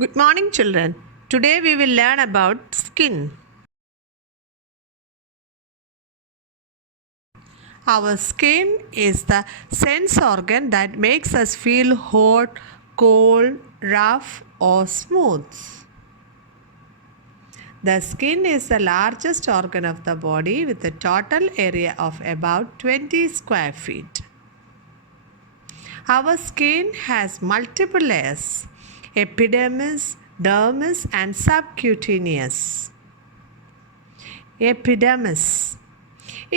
Good morning, children. Today we will learn about skin. Our skin is the sense organ that makes us feel hot, cold, rough, or smooth. The skin is the largest organ of the body with a total area of about 20 square feet. Our skin has multiple layers: epidermis, dermis, and subcutaneous. Epidermis.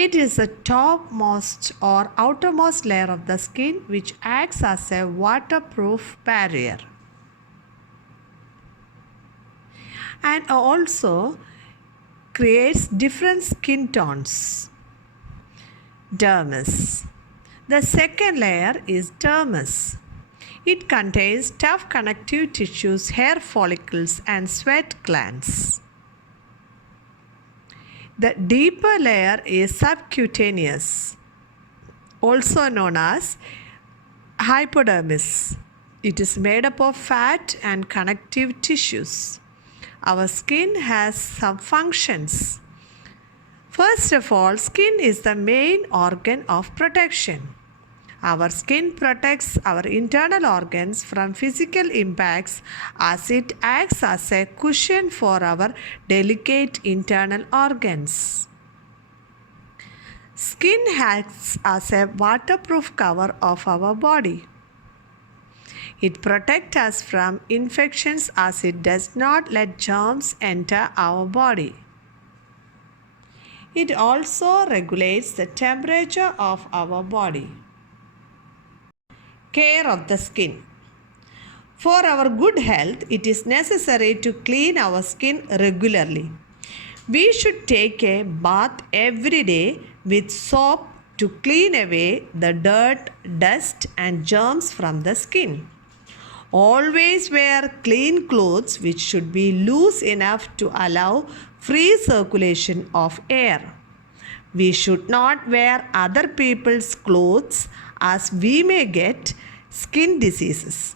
It is the topmost or outermost layer of the skin which acts as a waterproof barrier and also creates different skin tones. Dermis. The second layer is dermis. It contains tough connective tissues, hair follicles, and sweat glands. The deeper layer is subcutaneous, also known as hypodermis. It is made up of fat and connective tissues. Our skin has some functions. First of all, skin is the main organ of protection. Our skin protects our internal organs from physical impacts as it acts as a cushion for our delicate internal organs. Skin acts as a waterproof cover of our body. It protects us from infections as it does not let germs enter our body. It also regulates the temperature of our body. Care of the skin. For our good health, it is necessary to clean our skin regularly. We should take a bath every day with soap to clean away the dirt, dust, and germs from the skin. Always wear clean clothes which should be loose enough to allow free circulation of air. We should not wear other people's clothes as we may get skin diseases.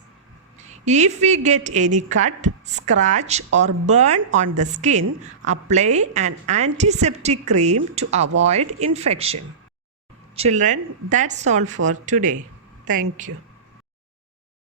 If we get any cut, scratch, or burn on the skin, apply an antiseptic cream to avoid infection. Children, that's all for today. Thank you.